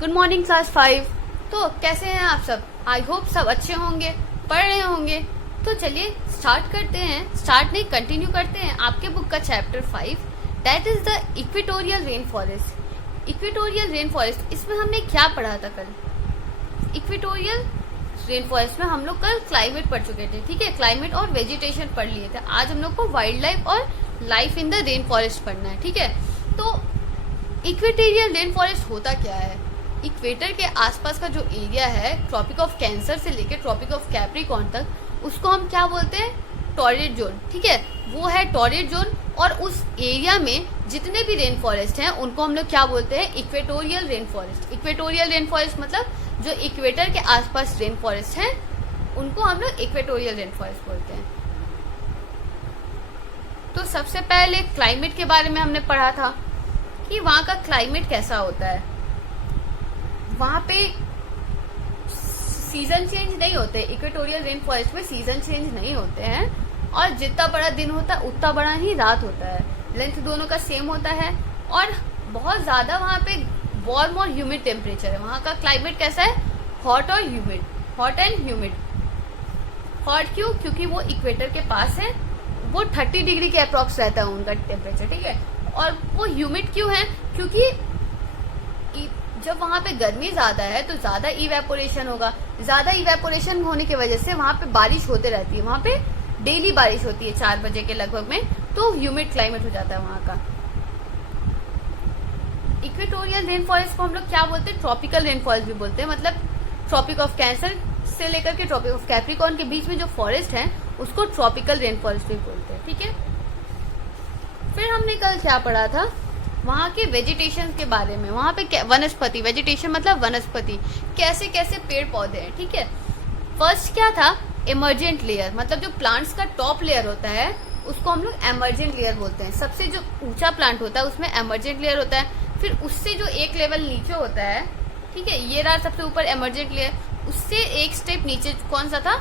Good morning class 5। तो कैसे हैं आप सब? आई होप सब अच्छे होंगे, पढ़ रहे होंगे। तो चलिए स्टार्ट करते हैं, स्टार्ट नहीं कंटिन्यू करते हैं आपके बुक का chapter 5, that is the equatorial rain forest. Equatorial rain forest, इसमें हमने क्या पढ़ा था कल? इक्वेटोरियल रेन फॉरेस्ट में हम लोग कल क्लाइमेट पढ़ चुके थे, ठीक है, क्लाइमेट और वेजिटेशन पढ़ लिए थे। आज हम लोग को वाइल्ड लाइफ और life in the rain forest पढ़ना है, ठीक है। तो इक्वेटोरियल रेन फॉरेस्ट होता क्या है? इक्वेटर के आसपास का जो एरिया है, ट्रॉपिक ऑफ कैंसर से लेकर ट्रॉपिक ऑफ कैप्रिकॉर्न तक, उसको हम क्या बोलते हैं? टॉरेट जोन, ठीक है, वो है टॉरेट जोन। और उस एरिया में जितने भी रेन फॉरेस्ट हैं उनको हम लोग क्या बोलते हैं? Equatorial rain forest. Equatorial rain forest मतलब जो इक्वेटर के आसपास रेन फॉरेस्ट हैं उनको हम लोग इक्वेटोरियल रेन फॉरेस्ट बोलते हैं। तो सबसे पहले क्लाइमेट के बारे में हमने पढ़ा था कि वहाँ का क्लाइमेट कैसा होता है। वहाँ पे सीजन चेंज नहीं होते, इक्वेटोरियल रेन फॉरेस्ट में सीजन चेंज नहीं होते हैं, और जितना बड़ा दिन होता है उतना बड़ा ही रात होता है। लेंथ दोनों का सेम होता है, और बहुत ज्यादा वहाँ पे वार्म और ह्यूमिड टेम्परेचर है। वहाँ का क्लाइमेट कैसा है? हॉट और humid, hot and humid. Hot क्यों? क्योंकि वो इक्वेटर के पास है, वो 30 डिग्री के अप्रॉक्स रहता है उनका टेम्परेचर, ठीक है। और वो ह्यूमिड क्यों है? क्योंकि जब वहां पे गर्मी ज्यादा है तो ज्यादा इवेपोरेशन होगा। ज्यादा इवेपोरेशन होने की वजह से वहां पे बारिश होते रहती है, वहां पे डेली बारिश होती है 4 बजे के लगभग में, तो ह्यूमिड क्लाइमेट हो जाता है वहां का। इक्वेटोरियल रेन फॉरेस्ट को हम लोग क्या बोलते हैं? ट्रॉपिकल रेन फॉरेस्ट भी बोलते हैं। मतलब ट्रॉपिक ऑफ कैंसर से लेकर के ट्रॉपिक ऑफ कैप्रिकॉर्न के बीच में जो फॉरेस्ट है उसको ट्रॉपिकल रेन फॉरेस्ट भी बोलते हैं, ठीक है। फिर हमने कल क्या पढ़ा था? वहाँ के वेजिटेशन के बारे में। वहाँ पे वनस्पति, वेजिटेशन मतलब वनस्पति, कैसे कैसे पेड़ पौधे हैं, ठीक है। फर्स्ट क्या था? इमर्जेंट लेयर, मतलब जो प्लांट्स का टॉप लेयर होता है उसको हम लोग एमर्जेंट लेयर बोलते हैं। सबसे जो ऊंचा प्लांट होता है उसमें एमर्जेंट लेयर होता है। फिर उससे जो एक लेवल नीचे होता है, ठीक है, ये रहा सबसे ऊपर एमर्जेंट लेयर। उससे एक स्टेप नीचे कौन सा था?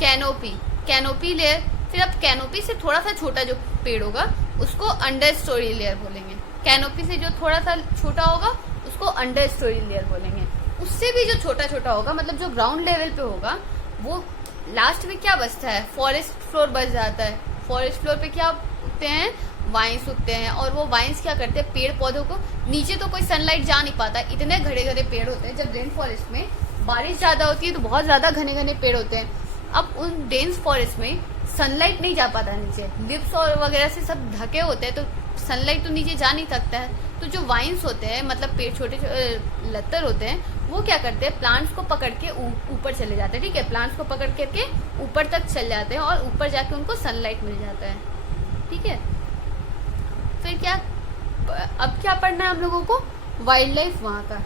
Canopy, canopy layer. फिर अब कैनोपी से थोड़ा सा छोटा जो पेड़ होगा उसको अंडर स्टोरी लेयर बोलेंगे। कैनोपी से जो थोड़ा सा छोटा होगा उसको अंडर स्टोरी लेयर बोलेंगे। उससे भी जो छोटा छोटा होगा, मतलब जो ग्राउंड लेवल पे होगा, वो लास्ट में क्या बचता है? फॉरेस्ट फ्लोर बच जाता है। फॉरेस्ट फ्लोर पे क्या उगते हैं? वाइन्स उगते हैं। और वो वाइन्स क्या करते हैं? पेड़ पौधों को, नीचे तो कोई सनलाइट जा नहीं पाता, इतने घने घने पेड़ होते हैं। जब रेन फॉरेस्ट में बारिश ज्यादा होती है तो बहुत ज्यादा घने घने पेड़ होते हैं। अब उन डेंस फॉरेस्ट में सनलाइट नहीं जा पाता नीचे, लिप्स और वगैरह से सब ढके होते हैं, तो सनलाइट तो नीचे जा नहीं सकता है। तो जो वाइन्स होते हैं, मतलब पेड़, छोटे लत्तर होते हैं, वो क्या करते हैं? प्लांट्स को पकड़ के ऊपर चले जाते हैं, ठीक है। प्लांट्स को पकड़ करके ऊपर तक चल जाते हैं और ऊपर जाके उनको सनलाइट मिल जाता है, ठीक है। फिर क्या, अब क्या पढ़ना है हम लोगों को? वाइल्ड लाइफ, वहाँ का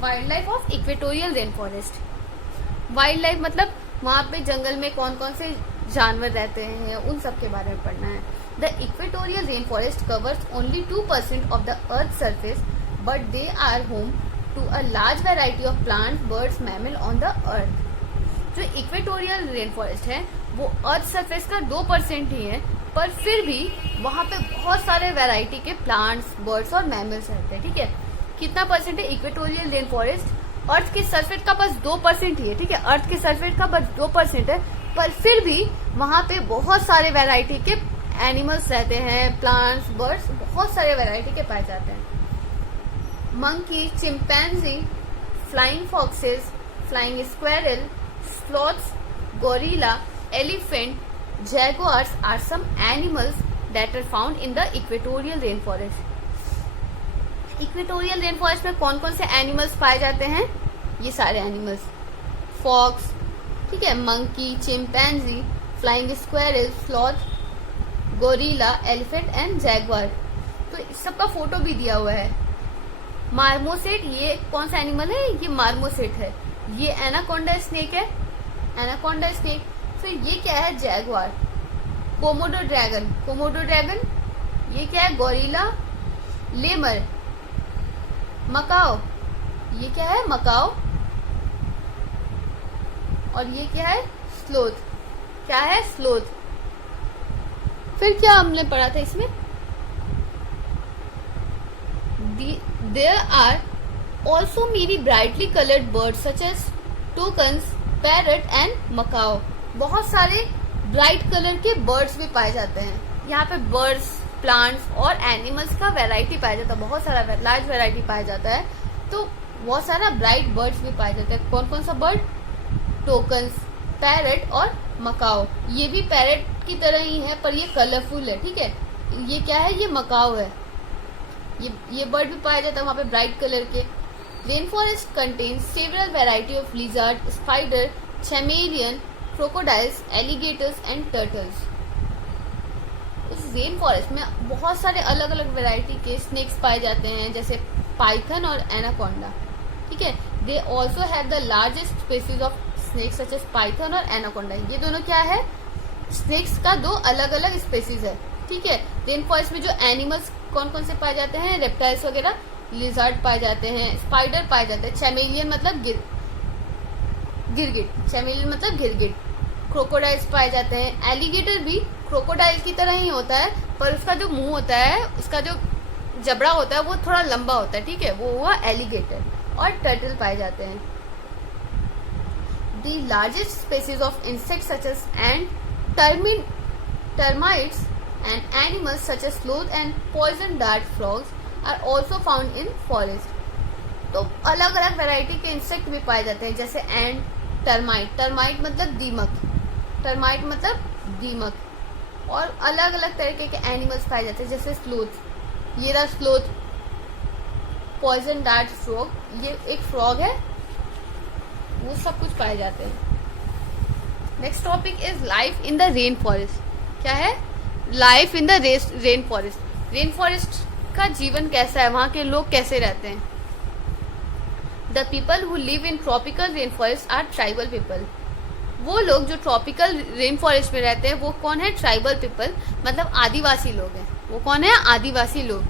wild life of equatorial rain forest. Wild life मतलब वहाँ पे जंगल में कौन कौन से जानवर रहते हैं, उन सब के बारे में पढ़ना है। The equatorial rain forest covers only 2% of the earth surface, but they are home to a large variety of plants, birds, mammal on the earth. जो इक्वेटोरियल रेन फॉरेस्ट है वो अर्थ सरफेस का 2% ही है, पर फिर भी वहाँ पे बहुत सारे वेराइटी के प्लांट्स, बर्ड्स और मैमल्स रहते हैं, ठीक है। कितना परसेंट है इक्वेटोरियल रेन फॉरेस्ट? अर्थ के सरफेस का बस 2% ही है, ठीक है। अर्थ के सरफेस का बस 2% है, पर फिर भी वहाँ पे बहुत सारे वैरायटी के एनिमल्स रहते हैं, प्लांट्स, बर्ड्स, बहुत सारे वैरायटी के पाए जाते हैं। Monkey, chimpanzee, flying foxes, flying squirrel, sloths, gorilla, elephant, jaguars are some animals that are found in the equatorial rain forest. Equatorial rain forest में कौन कौन से एनिमल्स पाए जाते हैं? ये सारे एनिमल्स, फॉक्स, ठीक है, monkey, chimpanzee, flying squirrel, sloth, gorilla, elephant and Jaguar. तो इस सबका फोटो भी दिया हुआ है। मार्मोसेट, ये कौन सा एनिमल है? ये मार्मोसेट है। ये एनाकोंडा स्नेक है, एनाकोंडा स्नेक। फिर ये क्या है? Jaguar. Komodo dragon, Komodo dragon. ये क्या है? गोरिल्ला। लेमर, मकाओ, ये क्या है? मकाओ। और ये क्या है? स्लोथ। क्या है? स्लोथ। फिर क्या हमने पढ़ा था इसमें? There are also many brightly coloured birds such as toucans, parrot and macaw. बहुत सारे ब्राइट कलर के बर्ड्स भी पाए जाते हैं। यहाँ पे बर्ड्स, प्लांट्स और एनिमल्स का वैरायटी पाया जाता है, बहुत सारा लार्ज वैरायटी पाया जाता है। तो बहुत सारा ब्राइट बर्ड्स भी पाए जाते हैं। कौन कौन सा बर्ड? टोकन्स, पैरट और मकाओ। ये भी पैरट की तरह ही है पर ये कलरफुल है, ठीक है। ये क्या है? ये मकाओ है। ये बर्ड भी पाया जाता है वहाँ पे ब्राइट कलर के। Rain forest contains several variety of lizard, spider, chameleon, crocodiles, alligators and turtles. इस रेन फॉरेस्ट में बहुत सारे अलग अलग वैरायटी के स्नेक्स पाए जाते हैं, जैसे पाइथन और एनाकोंडा, ठीक है। They also have the largest species of snakes such as python और एनाकोंडा। ये दोनों क्या है? स्नेक्स का दो अलग अलग स्पीसीज है, ठीक है। रेन फॉरेस्ट में जो एनिमल्स कौन कौन से पाए जाते हैं? रेप्टाइल्स वगैरह, लिजर्ड पाए जाते हैं, स्पाइडर पाए जाते हैं, चैमेलियन मतलब गिरगिट, चैमेलियन मतलब गिरगिट, क्रोकोडाइल्स पाए जाते हैं। एलिगेटर भी क्रोकोडाइल की तरह ही होता है पर उसका जो मुंह होता है, उसका जो जबड़ा होता है वो थोड़ा लंबा होता है, ठीक है, वो हुआ एलिगेटर। और टर्टल पाए जाते हैं। The largest species of insects such as and termites and animals such as sloth and poison dart frogs are also found in forest। तो अलग अलग वैरायटी के इंसेक्ट भी पाए जाते हैं, जैसे एंड, टर्माइट मतलब दीमक, और अलग अलग तरीके के एनिमल्स पाए जाते हैं, जैसे स्लोथ, ये रहा स्लोथ, पॉइजन डार्ट फ्रॉग, ये एक फ्रॉग है, वो सब कुछ पाए जाते हैं। Next topic is life in the rain forest. क्या है? Life in the rain forest. Rain forest का जीवन कैसा है, वहां के लोग कैसे रहते हैं? The people who live in tropical rain forest are tribal people. वो लोग जो ट्रॉपिकल रेन फॉरेस्ट में रहते हैं वो कौन है? ट्राइबल पीपल, मतलब आदिवासी लोग हैं। वो कौन है? आदिवासी लोग।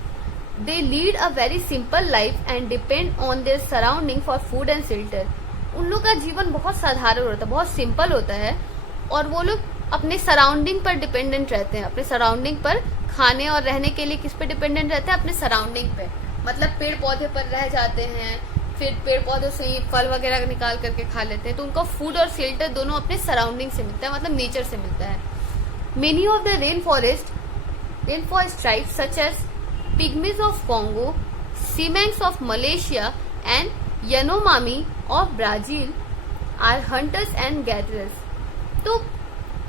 They lead a very simple life and depend on their surrounding for food and shelter. उन लोग का जीवन बहुत साधारण होता है, बहुत सिंपल होता है, और वो लोग अपने सराउंडिंग पर डिपेंडेंट रहते हैं। अपने सराउंडिंग पर खाने और रहने के लिए किस पे डिपेंडेंट रहते हैं? अपने सराउंडिंग पे, मतलब पेड़ पौधे पर रह जाते हैं, फिर पेड़ पौधों से ही फल वगैरह निकाल करके खा लेते हैं। तो उनको फूड और शेल्टर दोनों अपने सराउंडिंग से मिलता है, मतलब नेचर से मिलता है। Many of the rain forest tribes such as pygmies of Congo, Semangs of Malaysia and Yanomami of Brazil are hunters and gatherers. तो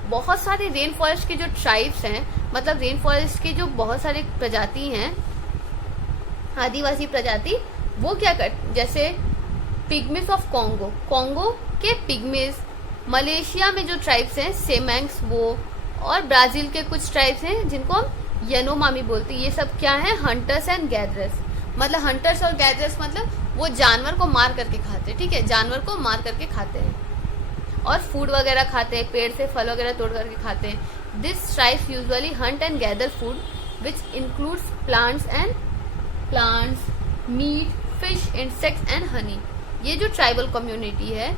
बहुत सारे रेन फॉरेस्ट के जो ट्राइब्स हैं, मतलब रेन फॉरेस्ट के जो बहुत सारे प्रजाति हैं, आदिवासी प्रजाति, वो क्या करते, जैसे पिग्मीज ऑफ कॉन्गो के पिग्मीज, मलेशिया में जो ट्राइब्स हैं सेमेंग्स वो, और ब्राजील के कुछ ट्राइब्स हैं जिनको हम यानोमामी बोलते हैं। ये सब क्या है? Hunters and gatherers. मतलब हंटर्स और गैदरर्स मतलब वो जानवर को मार करके खाते हैं, ठीक है, जानवर को मार करके खाते हैं और फूड वगैरह खाते हैं, पेड़ से फल वगैरह तोड़ करके खाते हैं। This tribes usually hunt and gather food which includes plants, meat, fish, insects and honey. ये जो ट्राइबल कम्युनिटी है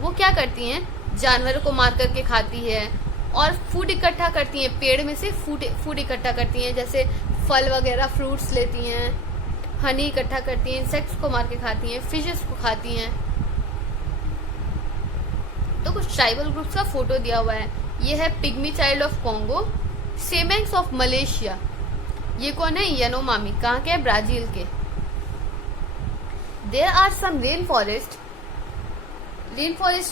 वो क्या करती हैं? जानवरों को मार करके खाती है और फूड इकट्ठा करती हैं, पेड़ में से फूड इकट्ठा करती हैं, जैसे फल वगैरह, फ्रूट्स लेती हैं, हनी इकट्ठा करती हैं, इंसेक्ट्स को मार के खाती हैं, फिशेस को खाती हैं। तो कुछ ट्राइबल ग्रुप्स का फोटो दिया हुआ है। ये है pygmy child of Congo, Semangs of Malaysia. ये कौन है? यानोमामी। कहाँ के? ब्राजील के। There are some rain forest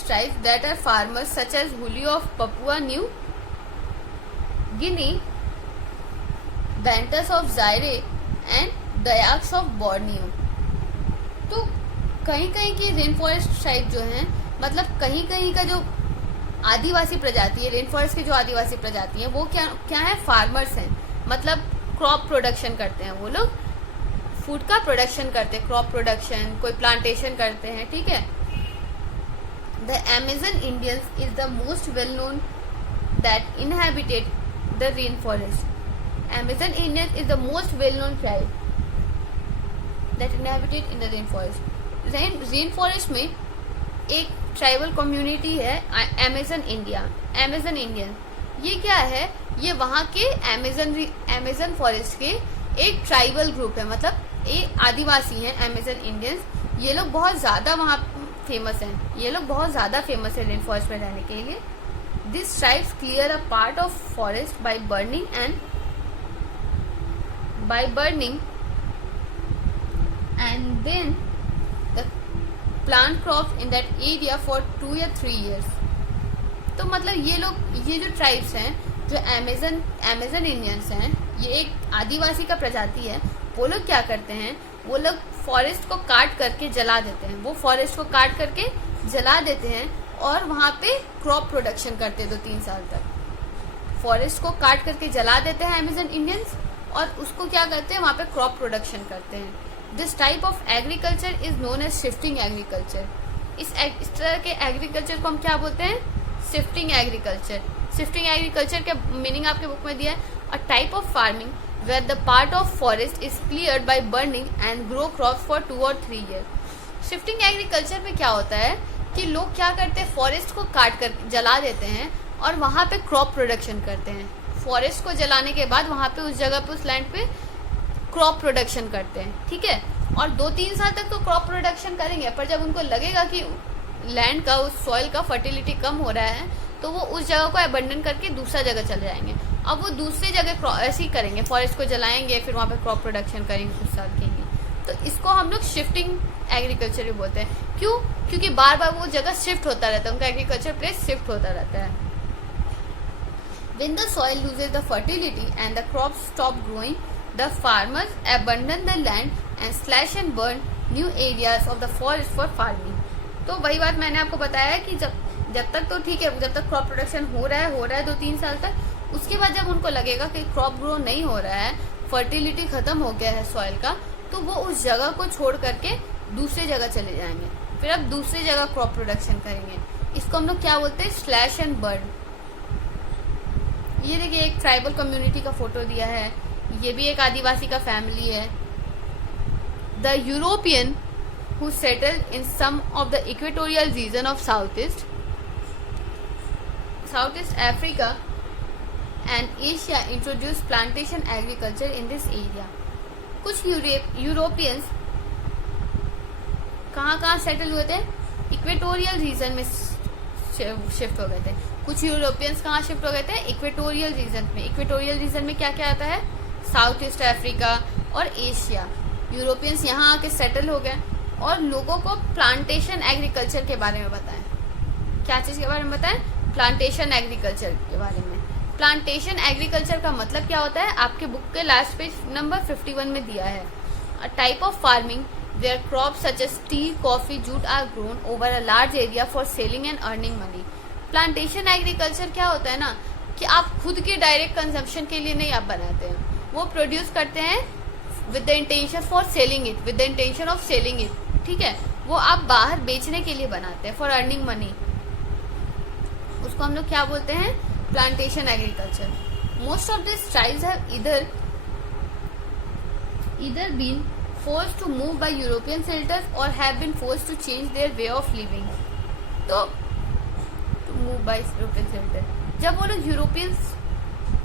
tribes that are farmers such as Huli of Papua New Guinea, Bantus of Zaire and Dayaks of Borneo. तो कहीं कहीं की रेन फॉरेस्ट ट्राइब जो हैं, मतलब कहीं कहीं का जो आदिवासी प्रजाति है, रेन फॉरेस्ट की जो आदिवासी प्रजाति है वो क्या है? फार्मर्स हैं, मतलब क्रॉप प्रोडक्शन करते हैं। वो लोग फूड का प्रोडक्शन करते हैं, क्रॉप प्रोडक्शन, कोई प्लांटेशन करते हैं, ठीक है। The Amazon Indians is the most well known that inhabited the rain forest. Amazon Indians is the most well known tribe that inhabited in the rain forest. Rain forest में एक tribal community है Amazon Indian. ये क्या है? ये वहाँ के Amazon forest के एक ट्राइबल ग्रुप है, मतलब ये आदिवासी हैं अमेजन इंडियंस, ये लोग बहुत ज़्यादा वहाँ फेमस हैं, ये लोग बहुत ज़्यादा फेमस है रेन फॉरेस्ट में रहने के लिए। This tribes clear a part of forest by burning and then the plant crops in that area for 2 या 3 years। तो मतलब ये लोग, ये जो ट्राइब्स हैं, जो अमेजन इंडियंस हैं, ये एक आदिवासी का प्रजाति है। वो लोग क्या करते हैं, वो लोग फॉरेस्ट को काट करके जला देते हैं, वो फॉरेस्ट को काट करके जला देते हैं और वहाँ पे क्रॉप प्रोडक्शन करते हैं 2-3 साल तक। फॉरेस्ट को काट करके जला देते हैं अमेजन इंडियंस और उसको क्या करते हैं, वहाँ पे क्रॉप प्रोडक्शन करते हैं। This type of agriculture is known as shifting agriculture. इस तरह के एग्रीकल्चर को हम क्या बोलते हैं, शिफ्टिंग एग्रीकल्चर। शिफ्टिंग एग्रीकल्चर का मीनिंग आपके बुक में दिया है, a type of farming where the part of forest is cleared by burning and grow crops for 2 or 3 years। Shifting agriculture में क्या होता है कि लोग क्या करते हैं, फॉरेस्ट को काट कर जला देते हैं और वहाँ पे क्रॉप प्रोडक्शन करते हैं। फॉरेस्ट को जलाने के बाद वहाँ पे उस जगह पे, उस लैंड पे क्रॉप प्रोडक्शन करते हैं, ठीक है। और 2-3 साल तक तो क्रॉप प्रोडक्शन करेंगे, पर जब उनको लगेगा कि लैंड का, उस सॉइल का फर्टिलिटी कम हो रहा है, तो वो उस जगह को अबंडन करके दूसरा जगह चले जाएंगे। अब वो दूसरी जगह ऐसे ही करेंगे, फॉरेस्ट को जलाएंगे, फिर वहाँ पे क्रॉप प्रोडक्शन करेंगे कुछ साल के लिए। तो इसको हम लोग शिफ्टिंग एग्रीकल्चर भी बोलते हैं। क्यों? क्योंकि बार बार वो जगह शिफ्ट होता रहता है, उनका एग्रीकल्चर प्लेस शिफ्ट होता रहता है। When the soil loses the fertility and the crops stop growing, the farmers abandon the land and slash and burn new areas of the forest for farming। तो वही बात मैंने आपको बताया कि जब तक तो ठीक है, जब तक क्रॉप प्रोडक्शन हो रहा है 2-3 साल तक। उसके बाद जब उनको लगेगा कि क्रॉप ग्रो नहीं हो रहा है, फर्टिलिटी खत्म हो गया है सॉइल का, तो वो उस जगह को छोड़ करके दूसरी जगह चले जाएंगे, फिर अब दूसरी जगह क्रॉप प्रोडक्शन करेंगे। इसको हम लोग क्या बोलते हैं, स्लैश एंड बर्न। ये देखिए एक ट्राइबल कम्युनिटी का फोटो दिया है, ये भी एक आदिवासी का फैमिली है। The European who settled in some of the equatorial region of Southeast Africa and Asia introduced plantation agriculture in this area। कुछ यूरोपियंस कहाँ सेटल हुए थे, इक्वेटोरियल रीजन में शिफ्ट हो गए थे। कुछ यूरोपियंस कहाँ शिफ्ट हो गए थे, इक्वेटोरियल रीजन में। इक्वेटोरियल रीजन में क्या क्या आता है, साउथ ईस्ट अफ्रीका और एशिया। यूरोपियंस यहाँ आके सेटल हो गए और लोगों को प्लांटेशन एग्रीकल्चर के बारे में बताएं। क्या चीज़ के बारे में बताएं, प्लांटेशन एग्रीकल्चर के बारे में। प्लांटेशन एग्रीकल्चर का मतलब क्या होता है, आपके बुक के लास्ट पेज नंबर 51 में दिया है। A type of farming where crop such as tea, coffee, jute are grown over a large area for selling and earning money. Plantation agriculture क्या होता है ना, कि आप खुद के डायरेक्ट कंजम्पशन के लिए नहीं आप बनाते हैं, वो प्रोड्यूस करते हैं with the intention for selling it, with the intention of selling it, ठीक है। वो आप बाहर बेचने के लिए बनाते हैं, फॉर अर्निंग मनी। उसको हम लोग क्या बोलते हैं, plantation agriculture. Most of this tribes have either been forced to move by European settlers or have been forced to change their way of living। तो मूव बाय यूरोपियन सेटलर, जब वो लोग यूरोपियंस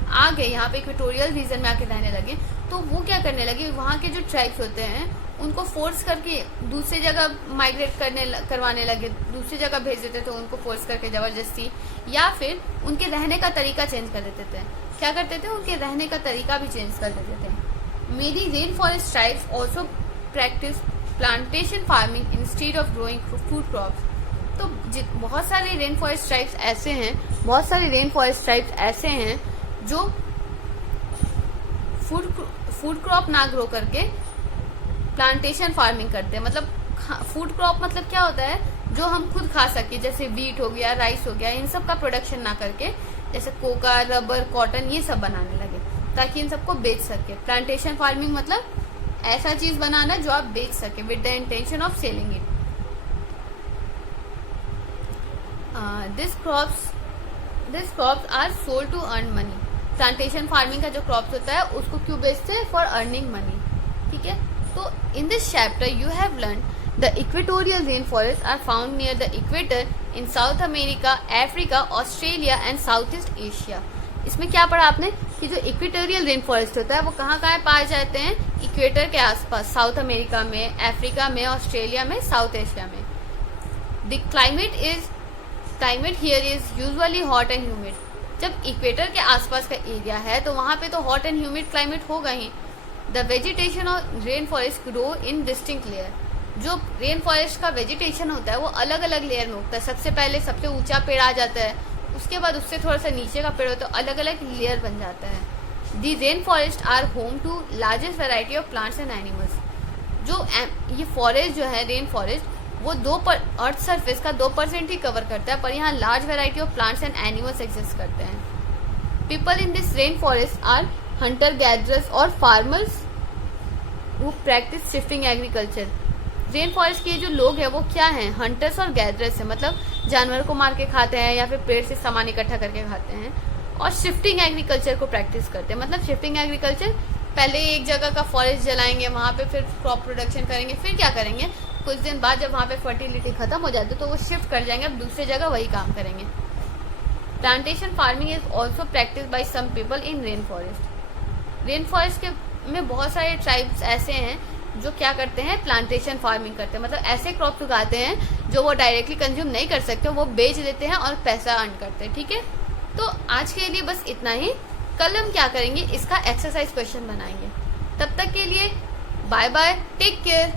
आ गए यहाँ पे इक्वेटोरियल रीजन में आके रहने लगे, तो वो क्या करने लगे, वहाँ के जो ट्राइब्स होते हैं उनको फोर्स करके दूसरी जगह माइग्रेट करवाने लगे, दूसरी जगह भेज देते थे उनको फोर्स करके जबरदस्ती, या फिर उनके रहने का तरीका चेंज कर देते थे। क्या करते थे, उनके रहने का तरीका भी चेंज कर देते थे। Many rain forest tribes also practice plantation farming instead of growing food crops. तो बहुत सारे रेन फॉरेस्ट ट्राइब्स ऐसे हैं जो फूड क्रॉप ना ग्रो करके प्लांटेशन फार्मिंग करते हैं। मतलब फूड क्रॉप मतलब क्या होता है, जो हम खुद खा सके, जैसे वीट हो गया, राइस हो गया, इन सब का प्रोडक्शन ना करके जैसे कोका, रबर, कॉटन, ये सब बनाने लगे ताकि इन सबको बेच सके। प्लांटेशन फार्मिंग मतलब ऐसा चीज बनाना जो आप बेच सके with the intention of selling it. This crops are sold to earn money. Plantation farming का जो क्रॉप्स होता है उसको क्यों बेचते हैं, फॉर अर्निंग मनी, ठीक है। तो in this chapter you have learn the equatorial rain forest are found near the equator in South America, Africa, Australia and South East Asia. इसमें क्या पढ़ा आपने, कि जो इक्वेटोरियल रेन फॉरेस्ट होता है वो कहाँ कहाँ पाए जाते हैं, इक्वेटर के आसपास, साउथ अमेरिका में, अफ्रीका में, ऑस्ट्रेलिया में, साउथ एशिया में। The climate here is usually hot and humid. जब इक्वेटर के आसपास का एरिया है तो वहां पे तो हॉट एंड ह्यूमिड क्लाइमेट होगा ही। The vegetation of rain forest grow in distinct layer. जो रेन फॉरेस्ट का वेजिटेशन होता है वो अलग अलग लेयर में उगता है। सबसे पहले सबसे ऊंचा पेड़ आ जाता है, उसके बाद उससे थोड़ा सा नीचे का पेड़ होता है, अलग अलग लेयर बन जाता है। The rain forest are home to largest variety of plants and animals. जो ये फॉरेस्ट जो है रेन फॉरेस्ट वो अर्थ सरफेस का 2% ही कवर करता है, पर यहाँ large variety of plants and animals exist करते हैं। People in this rain forest are hunter gatherers और farmers who practice shifting agriculture. Rain forest के जो लोग हैं वो क्या हैं, हंटर्स और गैदरर्स है, मतलब जानवर को मार के खाते हैं या फिर पेड़ से सामान इकट्ठा करके खाते हैं, और शिफ्टिंग एग्रीकल्चर को प्रैक्टिस करते हैं। मतलब शिफ्टिंग एग्रीकल्चर, पहले एक जगह का फॉरेस्ट जलाएंगे, वहां पे फिर क्रॉप प्रोडक्शन करेंगे, फिर क्या करेंगे, कुछ दिन बाद जब वहां पे फर्टिलिटी खत्म हो जाती है तो वो शिफ्ट कर जाएंगे, अब दूसरी जगह वही काम करेंगे। Plantation farming is also practice by some people in rain forest. Rain forest के में बहुत सारे ट्राइब्स ऐसे हैं जो क्या करते हैं, प्लांटेशन फार्मिंग करते हैं, मतलब ऐसे क्रॉप्स उगाते हैं जो वो डायरेक्टली कंज्यूम नहीं कर सकते, वो बेच देते हैं और पैसा अर्न करते हैं। ठीक है, तो आज के लिए बस इतना ही। कल हम क्या करेंगे, इसका एक्सरसाइज क्वेश्चन बनाएंगे। तब तक के लिए बाय बाय, टेक केयर।